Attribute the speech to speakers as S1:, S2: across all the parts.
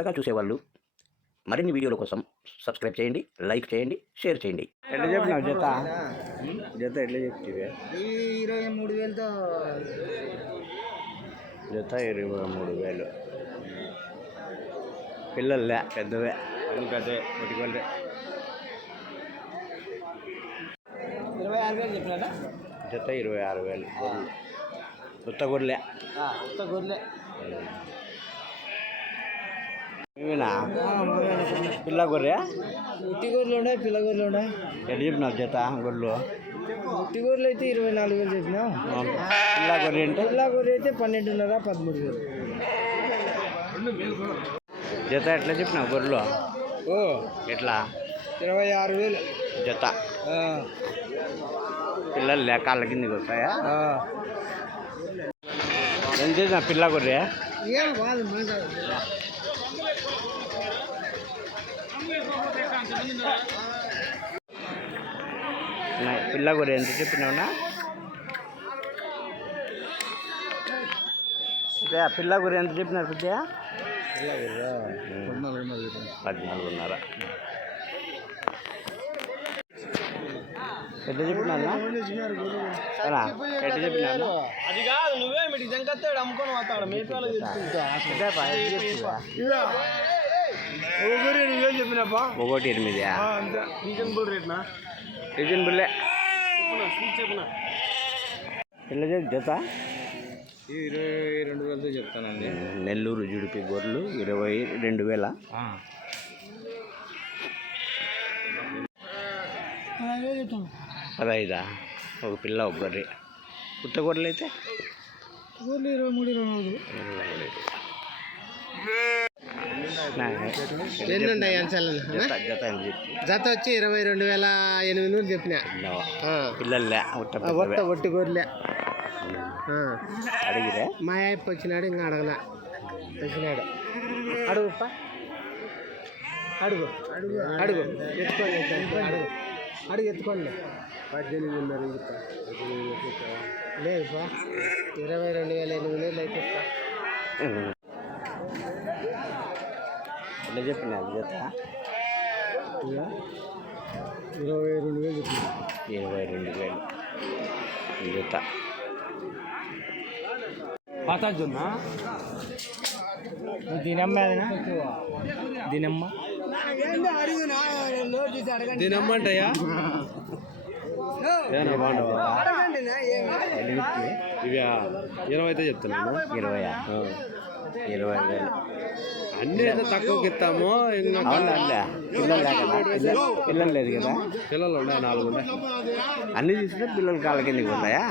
S1: కొత్తగా చూసేవాళ్ళు మరిన్ని వీడియోల కోసం సబ్స్క్రైబ్ చేయండి లైక్ చేయండి షేర్ చేయండి.
S2: ఎట్లా చెప్పినావు జత? జత ఎట్లా చెప్తివే
S3: ఈ ఇరవై మూడు వేలతో
S2: జత ఇరవై మూడు వేలు. పిల్లలే పెద్దవే. అన్ని పెద్దవే ఒకటి
S3: ఇరవై ఆరు వేలు చెప్పినారా
S2: జత ఇరవై ఆరు వేలు. గొర్రెలే.
S3: కొత్త గొర్రెలే.
S2: ఇవేనా? పిల్ల గొర్రె?
S3: ఉట్టి గొర్రెలు ఉన్నాయి పిల్ల గొర్రెలు ఉన్నాయి
S2: ఎట్లా చెప్పినావు జత గొర్రెలు?
S3: ఉట్టి గొర్రెలు అయితే ఇరవై నాలుగు వేలు చెప్పినా
S2: పిల్ల గొర్రె అంటే?
S3: పిల్ల గొర్రె అయితే పన్నెండున్నర పదమూడు వేలు.
S2: జత ఎట్లా చెప్పినావు గొర్రెలు?
S3: ఓ
S2: ఎట్లా?
S3: ఇరవై ఆరు వేలు.
S2: జత. పిల్లలు లే కాళ్ళ కిందకి వస్తాయా? ఏం చేసిన పిల్ల గొర్రె? పిల్ల గొర్రె ఎంత చెప్పినావునా? అదే ఆ పిల్ల గొర్రె ఎంత చెప్పినారు పెద్ద పద్నాలుగున్నర. ఎట్లా చెప్పినా ఎట్లా చెప్పినాను
S3: అది కాదు నువ్వే మీకు జంకత్తాడు అమ్ముకొని పోతాడు ఊపిరి నువ్వేం చెప్పినప్పా
S2: ఒకటి ఎనిమిది
S3: రీజనబుల్ రేట్నా చెప్పునా
S2: చెప్పు జత
S3: ఇరవై రెండు వేలతో చెప్తానండి.
S2: నెల్లూరు జుడిపి గొర్రెలు ఇరవై రెండు వేల.
S3: చెప్తాను
S2: పదహైదా ఒక పిల్ల ఒక గొర్రె. పుట్ట గొర్రెలు అయితే?
S3: ఊర్లో ఇరవై మూడు ఇరవై నాలుగు. ఎన్నున్నాయి అంశాలను
S2: జత జత అని చెప్పి.
S3: జత వచ్చి ఇరవై రెండు వేల ఎనిమిది నూరు చెప్పిన.
S2: పిల్లలే
S3: ఒట్ట ఒట్టి గొర్రెలే.
S2: అడిగిరే?
S3: మా ఆయప్ప వచ్చినాడు ఇంకా అడగల. వచ్చినాడు. అడుగుప్ప అడుగు అడుగు అడుగు. ఎత్తుకోండి. అడుగు. అడుగు ఎత్తుకోండి. పద్దెనిమిదిన్నర లేదు పా ఇరవై రెండు వేల ఎనిమిది వేలు అయితే ఇస్తా.
S2: ఎట్లా చెప్పిన
S3: ఇరవై రెండు వేలు చెప్పిన
S2: ఇరవై రెండు వేలు. జత
S3: పాతాజున్న? దీనమ్మ దీనమ్మ? దీనమ్మ అంటయ్యా
S2: ఏమన్నా బాగుండవా?
S3: ఇవి ఇరవై అయితే చెప్తున్నాను.
S2: ఇరవై ఇరవై వేలు.
S3: అన్ని అయితే తక్కువకి ఇస్తాము.
S2: పిల్లలు లేదు కదా?
S3: పిల్లలు ఉన్నాయి నాలుగు ఉన్నాయి
S2: అన్ని తీసుకుంటే పిల్లలు కాళ్ళ కిందకి పోతాయా?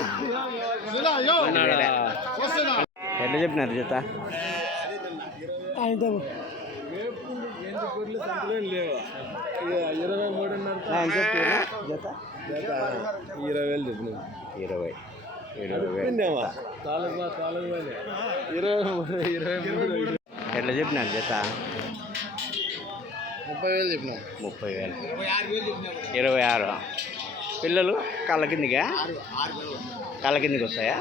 S2: ఎట్లా చెప్పినారు జత?
S3: ఇరవై మూడున్నర
S2: జత
S3: ఇరవై వేలు చెప్పినాను
S2: ఇరవై ఇరవై ఎట్లా చెప్పినారు జత
S3: ముప్పై వేలు చెప్పినా
S2: ముప్పై వేలు. ఇరవై ఆరు. పిల్లలు? కళ్ళ కిందిగా కళ్ళ కిందికి వస్తాయా?